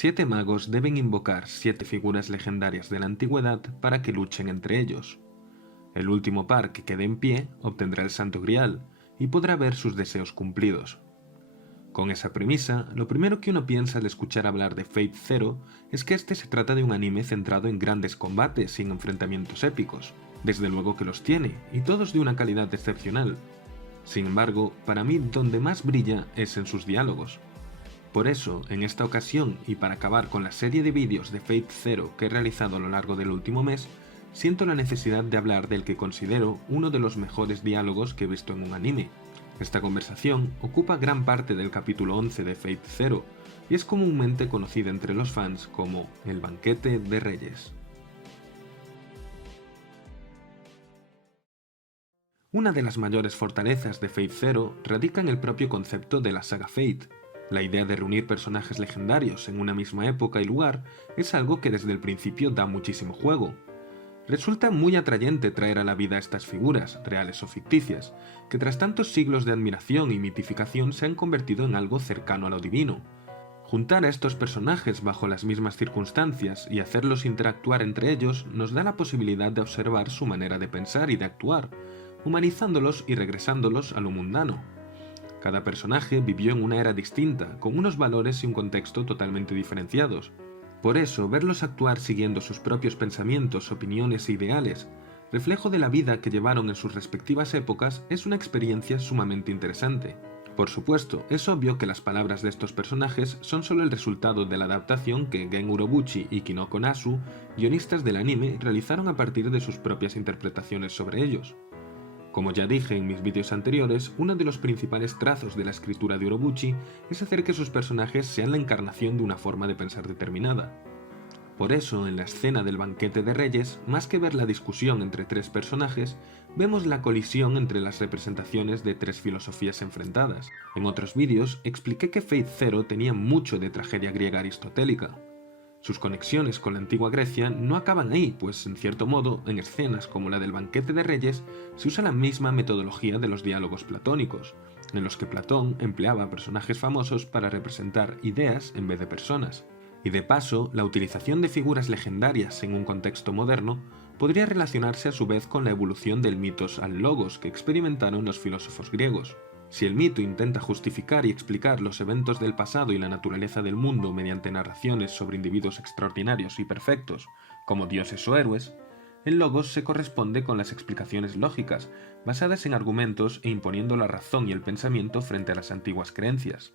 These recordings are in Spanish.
7 magos deben invocar 7 figuras legendarias de la antigüedad para que luchen entre ellos. El último par que quede en pie obtendrá el Santo Grial y podrá ver sus deseos cumplidos. Con esa premisa, lo primero que uno piensa al escuchar hablar de Fate Zero es que este se trata de un anime centrado en grandes combates y en enfrentamientos épicos. Desde luego que los tiene, y todos de una calidad excepcional. Sin embargo, para mí donde más brilla es en sus diálogos. Por eso, en esta ocasión, y para acabar con la serie de vídeos de Fate Zero que he realizado a lo largo del último mes, siento la necesidad de hablar del que considero uno de los mejores diálogos que he visto en un anime. Esta conversación ocupa gran parte del capítulo 11 de Fate Zero y es comúnmente conocida entre los fans como el banquete de Reyes. Una de las mayores fortalezas de Fate Zero radica en el propio concepto de la saga Fate. La idea de reunir personajes legendarios en una misma época y lugar es algo que desde el principio da muchísimo juego. Resulta muy atrayente traer a la vida estas figuras, reales o ficticias, que tras tantos siglos de admiración y mitificación se han convertido en algo cercano a lo divino. Juntar a estos personajes bajo las mismas circunstancias y hacerlos interactuar entre ellos nos da la posibilidad de observar su manera de pensar y de actuar, humanizándolos y regresándolos a lo mundano. Cada personaje vivió en una era distinta, con unos valores y un contexto totalmente diferenciados. Por eso, verlos actuar siguiendo sus propios pensamientos, opiniones e ideales, reflejo de la vida que llevaron en sus respectivas épocas, es una experiencia sumamente interesante. Por supuesto, es obvio que las palabras de estos personajes son solo el resultado de la adaptación que Gen Urobuchi y Kinoko Nasu, guionistas del anime, realizaron a partir de sus propias interpretaciones sobre ellos. Como ya dije en mis vídeos anteriores, uno de los principales trazos de la escritura de Urobuchi es hacer que sus personajes sean la encarnación de una forma de pensar determinada. Por eso, en la escena del banquete de Reyes, más que ver la discusión entre 3 personajes, vemos la colisión entre las representaciones de 3 filosofías enfrentadas. En otros vídeos expliqué que Fate Zero tenía mucho de tragedia griega aristotélica. Sus conexiones con la antigua Grecia no acaban ahí, pues en cierto modo, en escenas como la del banquete de Reyes, se usa la misma metodología de los diálogos platónicos, en los que Platón empleaba personajes famosos para representar ideas en vez de personas. Y de paso, la utilización de figuras legendarias en un contexto moderno podría relacionarse a su vez con la evolución del mitos al logos que experimentaron los filósofos griegos. Si el mito intenta justificar y explicar los eventos del pasado y la naturaleza del mundo mediante narraciones sobre individuos extraordinarios y perfectos, como dioses o héroes, el logos se corresponde con las explicaciones lógicas, basadas en argumentos e imponiendo la razón y el pensamiento frente a las antiguas creencias.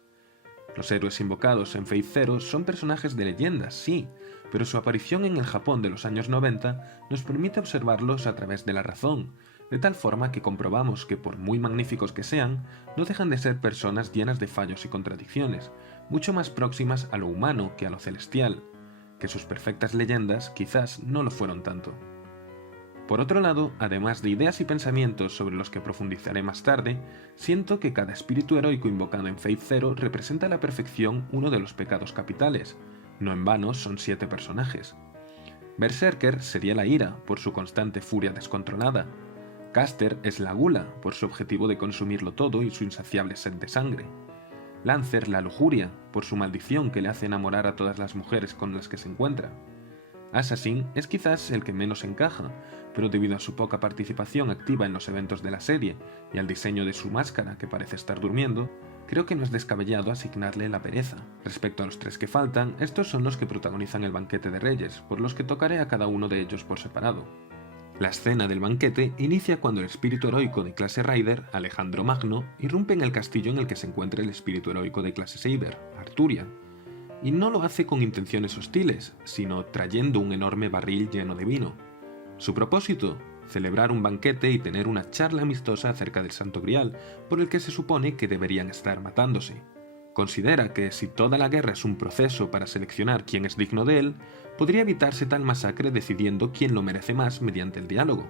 Los héroes invocados en Fate Zero son personajes de leyendas, sí, pero su aparición en el Japón de los años 90 nos permite observarlos a través de la razón, de tal forma que comprobamos que por muy magníficos que sean, no dejan de ser personas llenas de fallos y contradicciones, mucho más próximas a lo humano que a lo celestial, que sus perfectas leyendas quizás no lo fueron tanto. Por otro lado, además de ideas y pensamientos sobre los que profundizaré más tarde, siento que cada espíritu heroico invocado en Fate Zero representa a la perfección uno de los pecados capitales. No en vano son 7 personajes. Berserker sería la ira, por su constante furia descontrolada. Caster es la gula, por su objetivo de consumirlo todo y su insaciable sed de sangre. Lancer la lujuria, por su maldición que le hace enamorar a todas las mujeres con las que se encuentra. Assassin es quizás el que menos encaja, pero debido a su poca participación activa en los eventos de la serie y al diseño de su máscara que parece estar durmiendo, creo que no es descabellado asignarle la pereza. Respecto a los 3 que faltan, estos son los que protagonizan el banquete de Reyes, por los que tocaré a cada uno de ellos por separado. La escena del banquete inicia cuando el espíritu heroico de clase Rider, Alejandro Magno, irrumpe en el castillo en el que se encuentra el espíritu heroico de clase Saber, Arturian, y no lo hace con intenciones hostiles, sino trayendo un enorme barril lleno de vino. Su propósito: celebrar un banquete y tener una charla amistosa acerca del Santo Grial, por el que se supone que deberían estar matándose. Considera que si toda la guerra es un proceso para seleccionar quién es digno de él, podría evitarse tal masacre decidiendo quién lo merece más mediante el diálogo.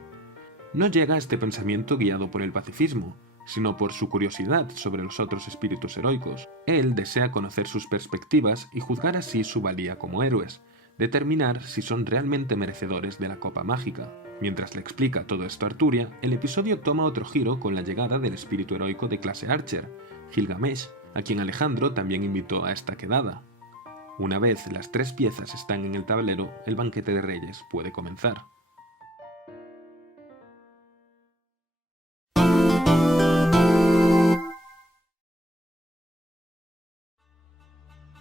No llega a este pensamiento guiado por el pacifismo, sino por su curiosidad sobre los otros espíritus heroicos. Él desea conocer sus perspectivas y juzgar así su valía como héroes, determinar si son realmente merecedores de la copa mágica. Mientras le explica todo esto a Arturia, el episodio toma otro giro con la llegada del espíritu heroico de clase Archer, Gilgamesh, a quien Alejandro también invitó a esta quedada. Una vez las 3 piezas están en el tablero, el banquete de reyes puede comenzar.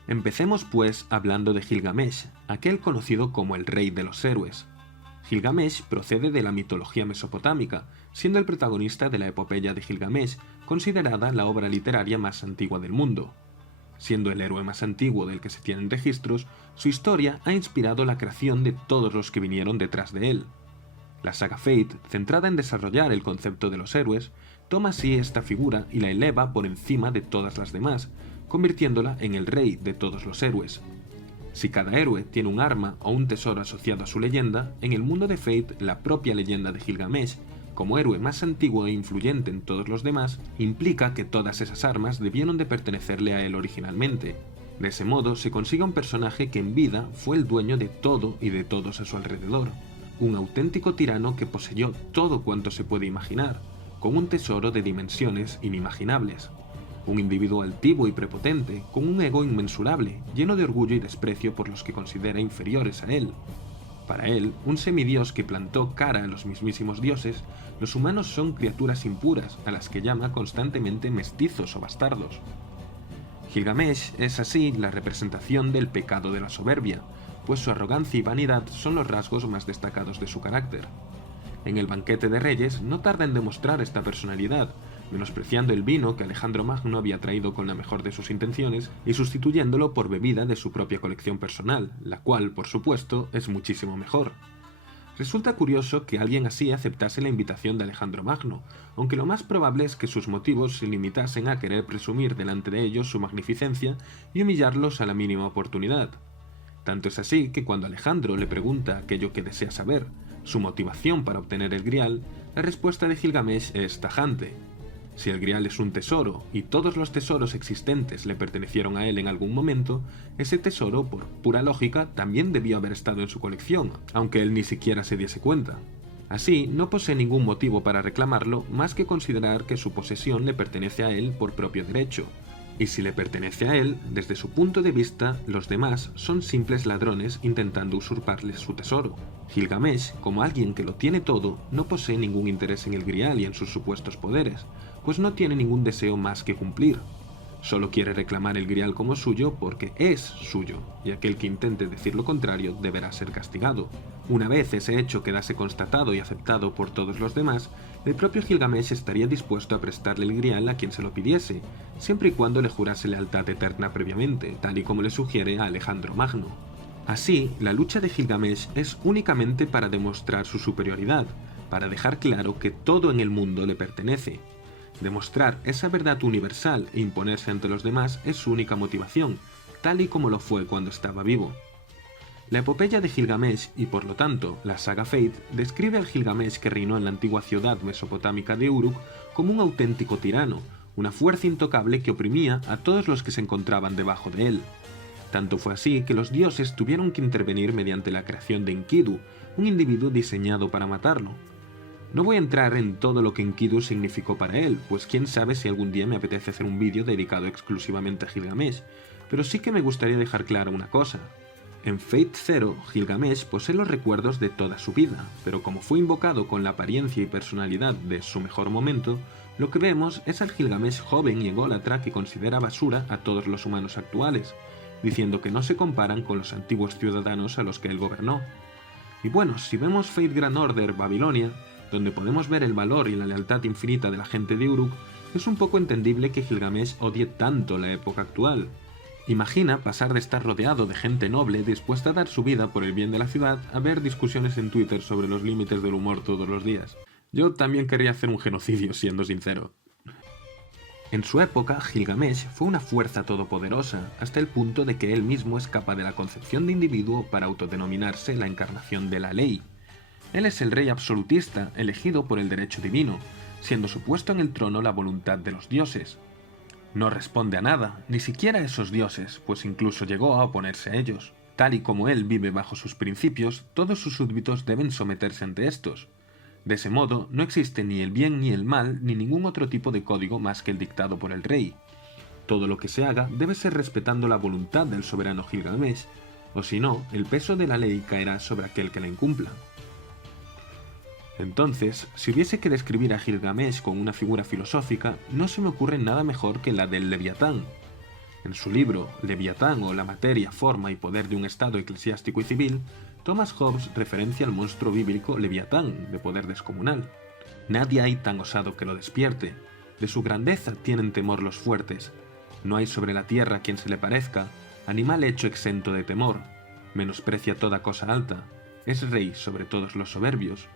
Empecemos pues hablando de Gilgamesh, aquel conocido como el rey de los héroes. Gilgamesh procede de la mitología mesopotámica, siendo el protagonista de la epopeya de Gilgamesh, considerada la obra literaria más antigua del mundo. Siendo el héroe más antiguo del que se tienen registros, su historia ha inspirado la creación de todos los que vinieron detrás de él. La saga Fate, centrada en desarrollar el concepto de los héroes, toma así esta figura y la eleva por encima de todas las demás, convirtiéndola en el rey de todos los héroes. Si cada héroe tiene un arma o un tesoro asociado a su leyenda, en el mundo de Fate la propia leyenda de Gilgamesh, como héroe más antiguo e influyente en todos los demás, implica que todas esas armas debieron de pertenecerle a él originalmente. De ese modo se consigue un personaje que en vida fue el dueño de todo y de todos a su alrededor, un auténtico tirano que poseyó todo cuanto se puede imaginar, con un tesoro de dimensiones inimaginables. Un individuo altivo y prepotente, con un ego inmensurable, lleno de orgullo y desprecio por los que considera inferiores a él. Para él, un semidios que plantó cara a los mismísimos dioses, los humanos son criaturas impuras a las que llama constantemente mestizos o bastardos. Gilgamesh es así la representación del pecado de la soberbia, pues su arrogancia y vanidad son los rasgos más destacados de su carácter. En el banquete de reyes no tarda en demostrar esta personalidad, menospreciando el vino que Alejandro Magno había traído con la mejor de sus intenciones y sustituyéndolo por bebida de su propia colección personal, la cual, por supuesto, es muchísimo mejor. Resulta curioso que alguien así aceptase la invitación de Alejandro Magno, aunque lo más probable es que sus motivos se limitasen a querer presumir delante de ellos su magnificencia y humillarlos a la mínima oportunidad. Tanto es así que cuando Alejandro le pregunta aquello que desea saber, su motivación para obtener el Grial, la respuesta de Gilgamesh es tajante. Si el Grial es un tesoro, y todos los tesoros existentes le pertenecieron a él en algún momento, ese tesoro, por pura lógica, también debió haber estado en su colección, aunque él ni siquiera se diese cuenta. Así, no posee ningún motivo para reclamarlo más que considerar que su posesión le pertenece a él por propio derecho. Y si le pertenece a él, desde su punto de vista, los demás son simples ladrones intentando usurparle su tesoro. Gilgamesh, como alguien que lo tiene todo, no posee ningún interés en el Grial y en sus supuestos poderes, pues no tiene ningún deseo más que cumplir. Solo quiere reclamar el Grial como suyo porque es suyo, y aquel que intente decir lo contrario deberá ser castigado. Una vez ese hecho quedase constatado y aceptado por todos los demás, el propio Gilgamesh estaría dispuesto a prestarle el Grial a quien se lo pidiese, siempre y cuando le jurase lealtad eterna previamente, tal y como le sugiere a Alejandro Magno. Así, la lucha de Gilgamesh es únicamente para demostrar su superioridad, para dejar claro que todo en el mundo le pertenece. Demostrar esa verdad universal e imponerse ante los demás es su única motivación, tal y como lo fue cuando estaba vivo. La epopeya de Gilgamesh, y por lo tanto la saga Fate, describe al Gilgamesh que reinó en la antigua ciudad mesopotámica de Uruk como un auténtico tirano, una fuerza intocable que oprimía a todos los que se encontraban debajo de él. Tanto fue así que los dioses tuvieron que intervenir mediante la creación de Enkidu, un individuo diseñado para matarlo. No voy a entrar en todo lo que Enkidu significó para él, pues quién sabe si algún día me apetece hacer un vídeo dedicado exclusivamente a Gilgamesh, pero sí que me gustaría dejar clara una cosa. En Fate Zero, Gilgamesh posee los recuerdos de toda su vida, pero como fue invocado con la apariencia y personalidad de su mejor momento, lo que vemos es al Gilgamesh joven y ególatra que considera basura a todos los humanos actuales, diciendo que no se comparan con los antiguos ciudadanos a los que él gobernó. Y bueno, si vemos Fate Grand Order Babilonia, donde podemos ver el valor y la lealtad infinita de la gente de Uruk, es un poco entendible que Gilgamesh odie tanto la época actual. Imagina pasar de estar rodeado de gente noble dispuesta a dar su vida por el bien de la ciudad a ver discusiones en Twitter sobre los límites del humor todos los días. Yo también querría hacer un genocidio, siendo sincero. En su época, Gilgamesh fue una fuerza todopoderosa, hasta el punto de que él mismo escapa de la concepción de individuo para autodenominarse la encarnación de la ley. Él es el rey absolutista, elegido por el derecho divino, siendo su puesto en el trono la voluntad de los dioses. No responde a nada, ni siquiera a esos dioses, pues incluso llegó a oponerse a ellos. Tal y como él vive bajo sus principios, todos sus súbditos deben someterse ante estos. De ese modo, no existe ni el bien ni el mal, ni ningún otro tipo de código más que el dictado por el rey. Todo lo que se haga debe ser respetando la voluntad del soberano Gilgamesh, o si no, el peso de la ley caerá sobre aquel que la incumpla. Entonces, si hubiese que describir a Gilgamesh con una figura filosófica, no se me ocurre nada mejor que la del Leviatán. En su libro Leviatán o la materia, forma y poder de un estado eclesiástico y civil, Thomas Hobbes referencia al monstruo bíblico Leviatán, de poder descomunal. Nadie hay tan osado que lo despierte. De su grandeza tienen temor los fuertes. No hay sobre la tierra quien se le parezca, animal hecho exento de temor. Menosprecia toda cosa alta. Es rey sobre todos los soberbios.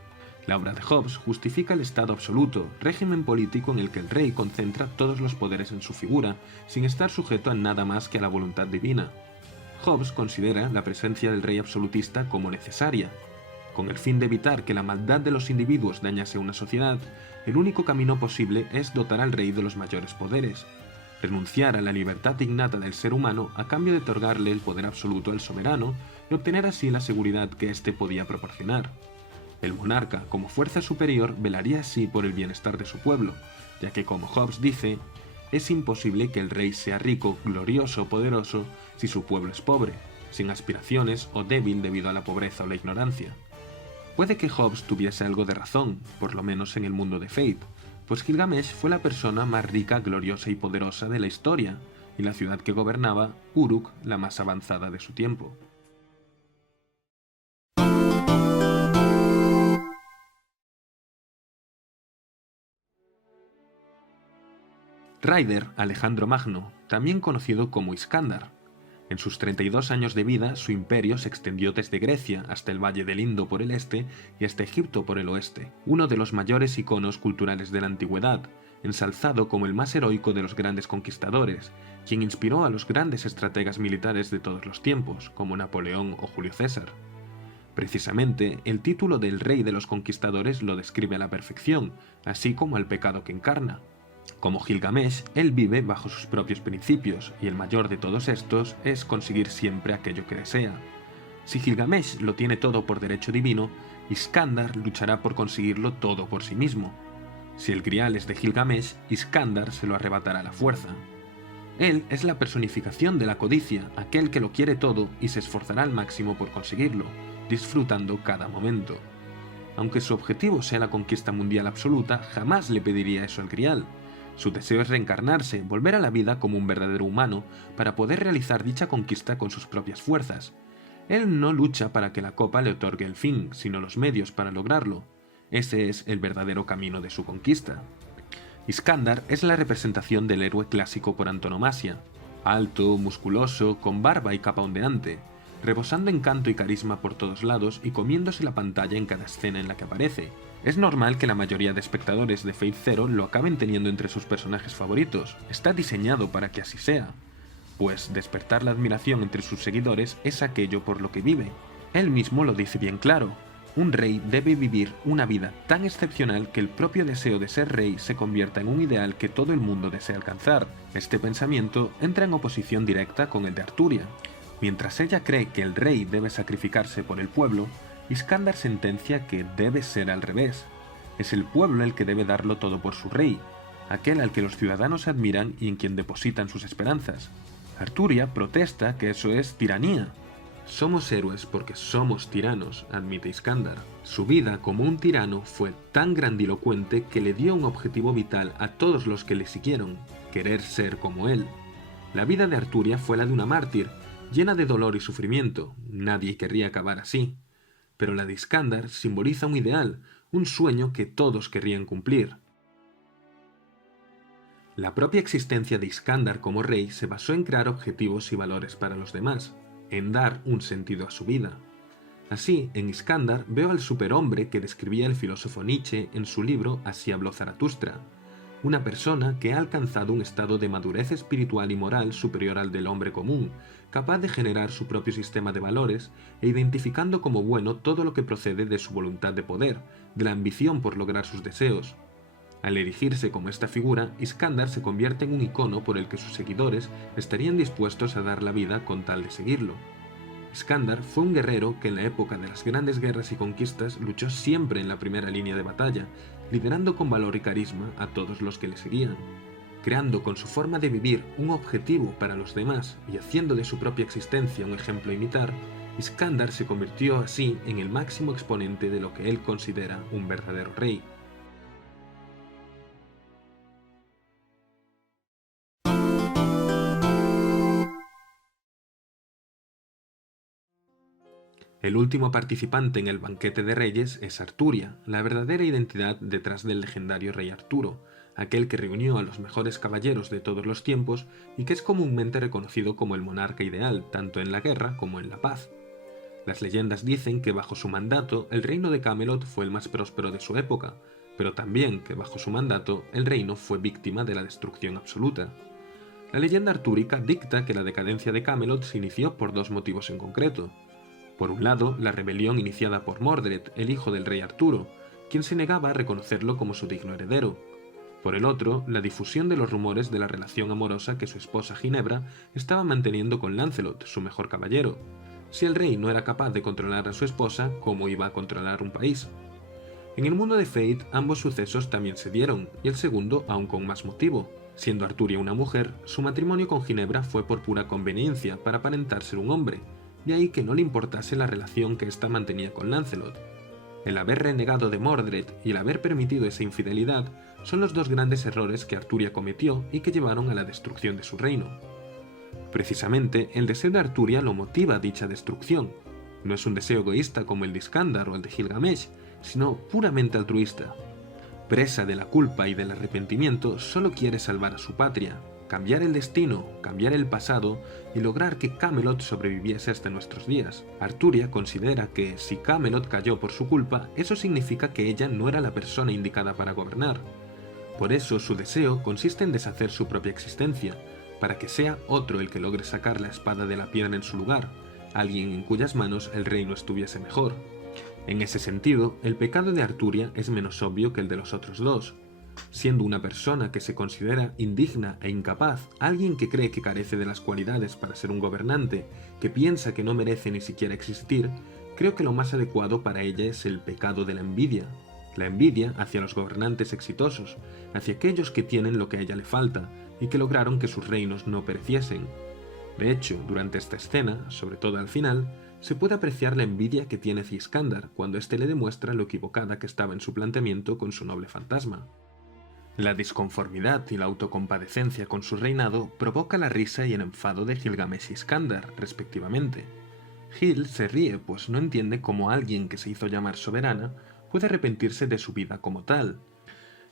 La obra de Hobbes justifica el Estado absoluto, régimen político en el que el rey concentra todos los poderes en su figura, sin estar sujeto a nada más que a la voluntad divina. Hobbes considera la presencia del rey absolutista como necesaria. Con el fin de evitar que la maldad de los individuos dañase a una sociedad, el único camino posible es dotar al rey de los mayores poderes, renunciar a la libertad innata del ser humano a cambio de otorgarle el poder absoluto al soberano y obtener así la seguridad que éste podía proporcionar. El monarca, como fuerza superior, velaría así por el bienestar de su pueblo, ya que, como Hobbes dice, es imposible que el rey sea rico, glorioso o poderoso si su pueblo es pobre, sin aspiraciones o débil debido a la pobreza o la ignorancia. Puede que Hobbes tuviese algo de razón, por lo menos en el mundo de Fate, pues Gilgamesh fue la persona más rica, gloriosa y poderosa de la historia, y la ciudad que gobernaba, Uruk, la más avanzada de su tiempo. Ryder Alejandro Magno, también conocido como Iskandar. En sus 32 años de vida, su imperio se extendió desde Grecia hasta el Valle del Indo por el este y hasta Egipto por el oeste, uno de los mayores iconos culturales de la antigüedad, ensalzado como el más heroico de los grandes conquistadores, quien inspiró a los grandes estrategas militares de todos los tiempos, como Napoleón o Julio César. Precisamente, el título del rey de los conquistadores lo describe a la perfección, así como al pecado que encarna. Como Gilgamesh, él vive bajo sus propios principios, y el mayor de todos estos es conseguir siempre aquello que desea. Si Gilgamesh lo tiene todo por derecho divino, Iskandar luchará por conseguirlo todo por sí mismo. Si el grial es de Gilgamesh, Iskandar se lo arrebatará a la fuerza. Él es la personificación de la codicia, aquel que lo quiere todo y se esforzará al máximo por conseguirlo, disfrutando cada momento. Aunque su objetivo sea la conquista mundial absoluta, jamás le pediría eso al grial. Su deseo es reencarnarse, volver a la vida como un verdadero humano, para poder realizar dicha conquista con sus propias fuerzas. Él no lucha para que la copa le otorgue el fin, sino los medios para lograrlo. Ese es el verdadero camino de su conquista. Iskandar es la representación del héroe clásico por antonomasia. Alto, musculoso, con barba y capa ondeante, rebosando encanto y carisma por todos lados y comiéndose la pantalla en cada escena en la que aparece. Es normal que la mayoría de espectadores de Fate Zero lo acaben teniendo entre sus personajes favoritos, está diseñado para que así sea, pues despertar la admiración entre sus seguidores es aquello por lo que vive. Él mismo lo dice bien claro, un rey debe vivir una vida tan excepcional que el propio deseo de ser rey se convierta en un ideal que todo el mundo desea alcanzar. Este pensamiento entra en oposición directa con el de Arturia. Mientras ella cree que el rey debe sacrificarse por el pueblo, Iskandar sentencia que debe ser al revés. Es el pueblo el que debe darlo todo por su rey, aquel al que los ciudadanos admiran y en quien depositan sus esperanzas. Arturia protesta que eso es tiranía. Somos héroes porque somos tiranos, admite Iskandar. Su vida como un tirano fue tan grandilocuente que le dio un objetivo vital a todos los que le siguieron, querer ser como él. La vida de Arturia fue la de una mártir, llena de dolor y sufrimiento. Nadie querría acabar así. Pero la de Iskandar simboliza un ideal, un sueño que todos querrían cumplir. La propia existencia de Iskandar como rey se basó en crear objetivos y valores para los demás, en dar un sentido a su vida. Así, en Iskandar veo al superhombre que describía el filósofo Nietzsche en su libro Así habló Zaratustra, una persona que ha alcanzado un estado de madurez espiritual y moral superior al del hombre común, capaz de generar su propio sistema de valores e identificando como bueno todo lo que procede de su voluntad de poder, de la ambición por lograr sus deseos. Al erigirse como esta figura, Iskandar se convierte en un icono por el que sus seguidores estarían dispuestos a dar la vida con tal de seguirlo. Iskandar fue un guerrero que en la época de las grandes guerras y conquistas luchó siempre en la primera línea de batalla, liderando con valor y carisma a todos los que le seguían. creando con su forma de vivir un objetivo para los demás y haciendo de su propia existencia un ejemplo a imitar, Iskandar se convirtió así en el máximo exponente de lo que él considera un verdadero rey. El último participante en el banquete de reyes es Arturia, la verdadera identidad detrás del legendario rey Arturo, aquel que reunió a los mejores caballeros de todos los tiempos y que es comúnmente reconocido como el monarca ideal tanto en la guerra como en la paz. Las leyendas dicen que bajo su mandato el reino de Camelot fue el más próspero de su época, pero también que bajo su mandato el reino fue víctima de la destrucción absoluta. La leyenda artúrica dicta que la decadencia de Camelot se inició por dos motivos en concreto. Por un lado, la rebelión iniciada por Mordred, el hijo del rey Arturo, quien se negaba a reconocerlo como su digno heredero. Por el otro, la difusión de los rumores de la relación amorosa que su esposa Ginebra estaba manteniendo con Lancelot, su mejor caballero. Si el rey no era capaz de controlar a su esposa, ¿cómo iba a controlar un país? En el mundo de Fate, ambos sucesos también se dieron, y el segundo aún con más motivo. Siendo Arturia una mujer, su matrimonio con Ginebra fue por pura conveniencia para aparentar ser un hombre, de ahí que no le importase la relación que ésta mantenía con Lancelot. El haber renegado de Mordred y el haber permitido esa infidelidad son los dos grandes errores que Arturia cometió y que llevaron a la destrucción de su reino. Precisamente, el deseo de Arturia lo motiva dicha destrucción. No es un deseo egoísta como el de Iskandar o el de Gilgamesh, sino puramente altruista. Presa de la culpa y del arrepentimiento, solo quiere salvar a su patria, cambiar el destino, cambiar el pasado y lograr que Camelot sobreviviese hasta nuestros días. Arturia considera que si Camelot cayó por su culpa, eso significa que ella no era la persona indicada para gobernar. Por eso su deseo consiste en deshacer su propia existencia, para que sea otro el que logre sacar la espada de la piedra en su lugar, alguien en cuyas manos el reino estuviese mejor. En ese sentido, el pecado de Arturia es menos obvio que el de los otros dos. Siendo una persona que se considera indigna e incapaz, alguien que cree que carece de las cualidades para ser un gobernante, que piensa que no merece ni siquiera existir, creo que lo más adecuado para ella es el pecado de la envidia. La envidia hacia los gobernantes exitosos, hacia aquellos que tienen lo que a ella le falta y que lograron que sus reinos no pereciesen. De hecho, durante esta escena, sobre todo al final, se puede apreciar la envidia que tiene hacia Iskandar cuando éste le demuestra lo equivocada que estaba en su planteamiento con su noble fantasma. La disconformidad y la autocompadecencia con su reinado provoca la risa y el enfado de Gilgamesh y Iskandar, respectivamente. Gil se ríe pues no entiende cómo alguien que se hizo llamar soberana puede arrepentirse de su vida como tal.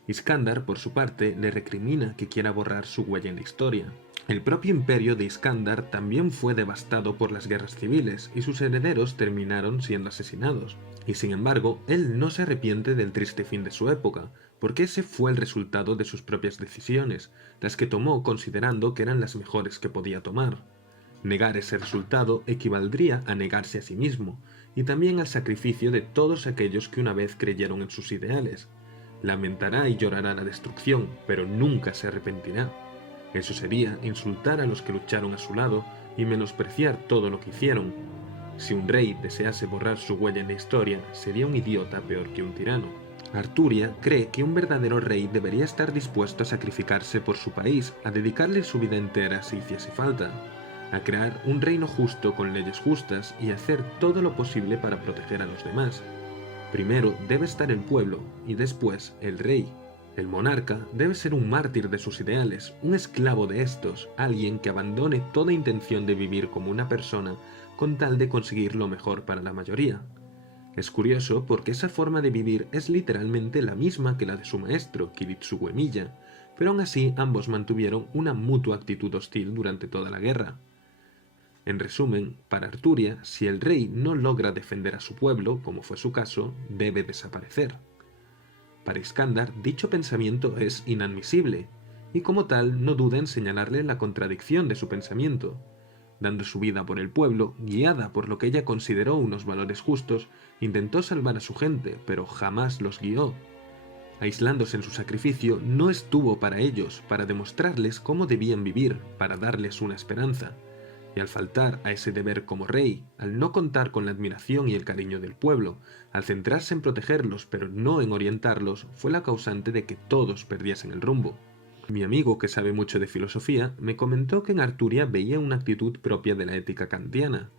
Iskandar, por su parte, le recrimina que quiera borrar su huella en la historia. El propio imperio de Iskandar también fue devastado por las guerras civiles y sus herederos terminaron siendo asesinados. Y sin embargo, él no se arrepiente del triste fin de su época, porque ese fue el resultado de sus propias decisiones, las que tomó considerando que eran las mejores que podía tomar. Negar ese resultado equivaldría a negarse a sí mismo, y también al sacrificio de todos aquellos que una vez creyeron en sus ideales. Lamentará y llorará la destrucción, pero nunca se arrepentirá. Eso sería insultar a los que lucharon a su lado y menospreciar todo lo que hicieron. Si un rey desease borrar su huella en la historia, sería un idiota peor que un tirano. Arturia cree que un verdadero rey debería estar dispuesto a sacrificarse por su país, a dedicarle su vida entera si hiciese falta, a crear un reino justo con leyes justas y hacer todo lo posible para proteger a los demás. Primero debe estar el pueblo y después el rey. El monarca debe ser un mártir de sus ideales, un esclavo de estos, alguien que abandone toda intención de vivir como una persona con tal de conseguir lo mejor para la mayoría. Es curioso porque esa forma de vivir es literalmente la misma que la de su maestro, Kiritsugu Emiya, pero aún así ambos mantuvieron una mutua actitud hostil durante toda la guerra. En resumen, para Arturia, si el rey no logra defender a su pueblo, como fue su caso, debe desaparecer. Para Iskandar, dicho pensamiento es inadmisible, y como tal no duda en señalarle la contradicción de su pensamiento. Dando su vida por el pueblo, guiada por lo que ella consideró unos valores justos, intentó salvar a su gente, pero jamás los guió. Aislándose en su sacrificio, no estuvo para ellos, para demostrarles cómo debían vivir, para darles una esperanza. Y al faltar a ese deber como rey, al no contar con la admiración y el cariño del pueblo, al centrarse en protegerlos pero no en orientarlos, fue la causante de que todos perdiesen el rumbo. Mi amigo, que sabe mucho de filosofía, me comentó que en Arturia veía una actitud propia de la ética kantiana.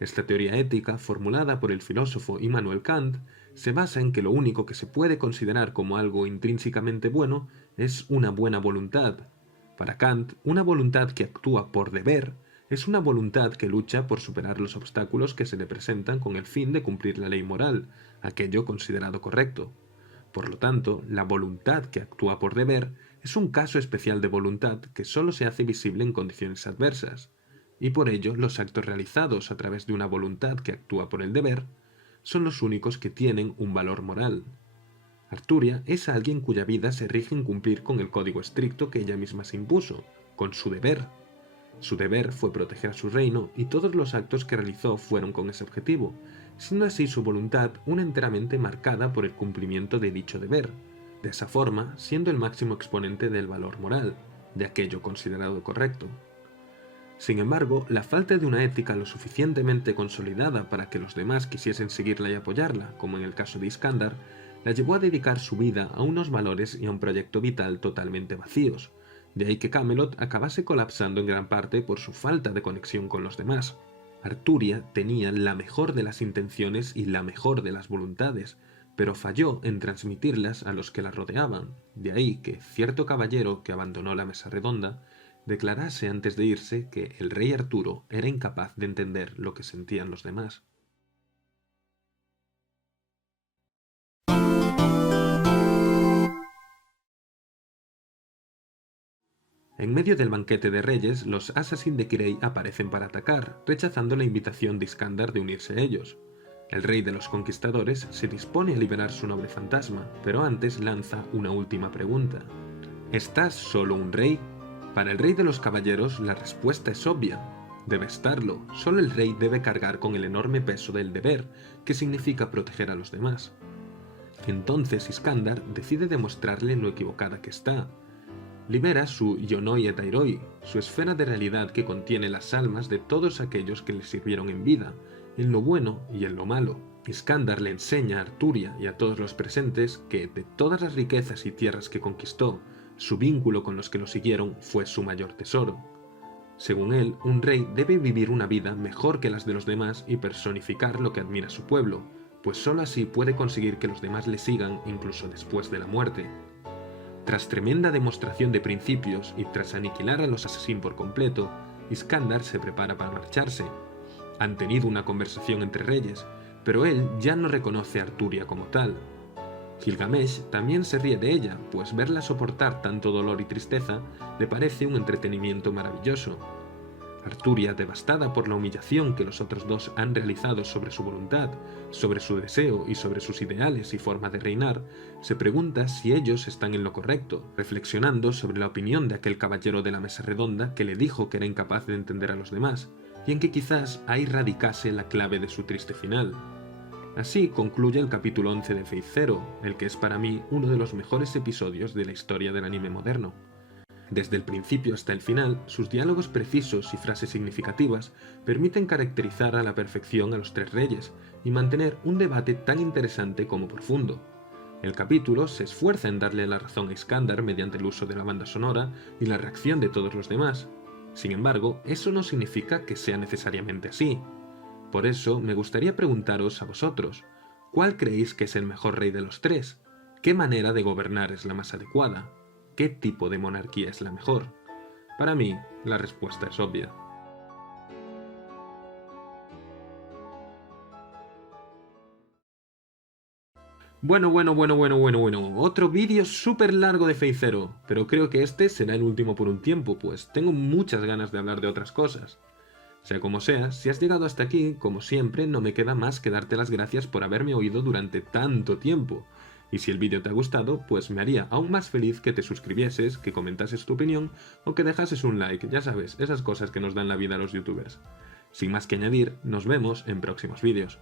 Esta teoría ética, formulada por el filósofo Immanuel Kant, se basa en que lo único que se puede considerar como algo intrínsecamente bueno es una buena voluntad. Para Kant, una voluntad que actúa por deber es una voluntad que lucha por superar los obstáculos que se le presentan con el fin de cumplir la ley moral, aquello considerado correcto. Por lo tanto, la voluntad que actúa por deber es un caso especial de voluntad que solo se hace visible en condiciones adversas, y por ello los actos realizados a través de una voluntad que actúa por el deber son los únicos que tienen un valor moral. Arturia es alguien cuya vida se rige en cumplir con el código estricto que ella misma se impuso, con su deber. Su deber fue proteger a su reino y todos los actos que realizó fueron con ese objetivo, siendo así su voluntad una enteramente marcada por el cumplimiento de dicho deber, de esa forma siendo el máximo exponente del valor moral, de aquello considerado correcto. Sin embargo, la falta de una ética lo suficientemente consolidada para que los demás quisiesen seguirla y apoyarla, como en el caso de Iskandar, la llevó a dedicar su vida a unos valores y a un proyecto vital totalmente vacíos. De ahí que Camelot acabase colapsando en gran parte por su falta de conexión con los demás. Arturia tenía la mejor de las intenciones y la mejor de las voluntades, pero falló en transmitirlas a los que la rodeaban. De ahí que cierto caballero que abandonó la mesa redonda declarase antes de irse que el rey Arturo era incapaz de entender lo que sentían los demás. En medio del banquete de reyes, los Assassin de Kirei aparecen para atacar, rechazando la invitación de Iskandar de unirse a ellos. El rey de los conquistadores se dispone a liberar su noble fantasma, pero antes lanza una última pregunta. ¿Estás solo un rey? Para el rey de los caballeros la respuesta es obvia. Debe estarlo, solo el rey debe cargar con el enorme peso del deber, que significa proteger a los demás. Entonces Iskandar decide demostrarle lo equivocada que está. Libera su Yonoi Etairoi, su esfera de realidad que contiene las almas de todos aquellos que le sirvieron en vida, en lo bueno y en lo malo. Iskandar le enseña a Arturia y a todos los presentes que, de todas las riquezas y tierras que conquistó, su vínculo con los que lo siguieron fue su mayor tesoro. Según él, un rey debe vivir una vida mejor que las de los demás y personificar lo que admira su pueblo, pues sólo así puede conseguir que los demás le sigan incluso después de la muerte. Tras tremenda demostración de principios y tras aniquilar a los Assassin por completo, Iskandar se prepara para marcharse. Han tenido una conversación entre reyes, pero él ya no reconoce a Arturia como tal. Gilgamesh también se ríe de ella, pues verla soportar tanto dolor y tristeza le parece un entretenimiento maravilloso. Arturia, devastada por la humillación que los otros dos han realizado sobre su voluntad, sobre su deseo y sobre sus ideales y forma de reinar, se pregunta si ellos están en lo correcto, reflexionando sobre la opinión de aquel caballero de la mesa redonda que le dijo que era incapaz de entender a los demás, y en que quizás ahí radicase la clave de su triste final. Así concluye el capítulo 11 de Fate Zero, el que es para mí uno de los mejores episodios de la historia del anime moderno. Desde el principio hasta el final, sus diálogos precisos y frases significativas permiten caracterizar a la perfección a los tres reyes y mantener un debate tan interesante como profundo. El capítulo se esfuerza en darle la razón a Iskandar mediante el uso de la banda sonora y la reacción de todos los demás. Sin embargo, eso no significa que sea necesariamente así. Por eso, me gustaría preguntaros a vosotros, ¿cuál creéis que es el mejor rey de los tres? ¿Qué manera de gobernar es la más adecuada? ¿Qué tipo de monarquía es la mejor? Para mí, la respuesta es obvia. Bueno, otro vídeo súper largo de Fate Zero, pero creo que este será el último por un tiempo, pues tengo muchas ganas de hablar de otras cosas. Sea como sea, si has llegado hasta aquí, como siempre, no me queda más que darte las gracias por haberme oído durante tanto tiempo. Y si el vídeo te ha gustado, pues me haría aún más feliz que te suscribieses, que comentases tu opinión o que dejases un like, ya sabes, esas cosas que nos dan la vida a los youtubers. Sin más que añadir, nos vemos en próximos vídeos.